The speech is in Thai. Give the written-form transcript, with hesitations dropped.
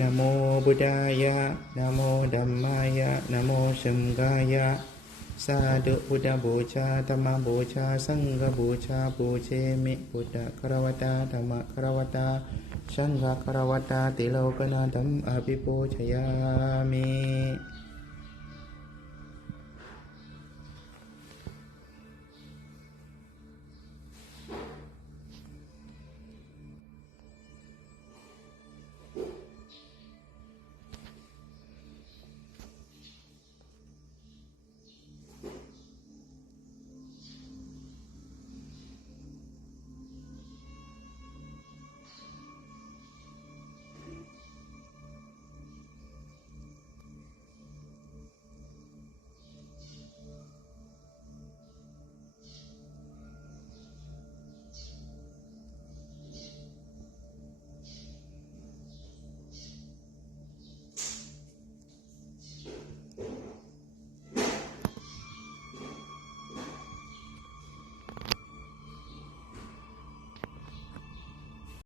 นะโมบุดายะนะโมธัมมายะนะโมสังฆายะสาธุพุทธบูชาธัมมบูชาสังฆบูชาปูเชมิพุทธคารวตาธัมมคารวตาสังฆคารวตาติโลกนาธัมอภิปูชยามิ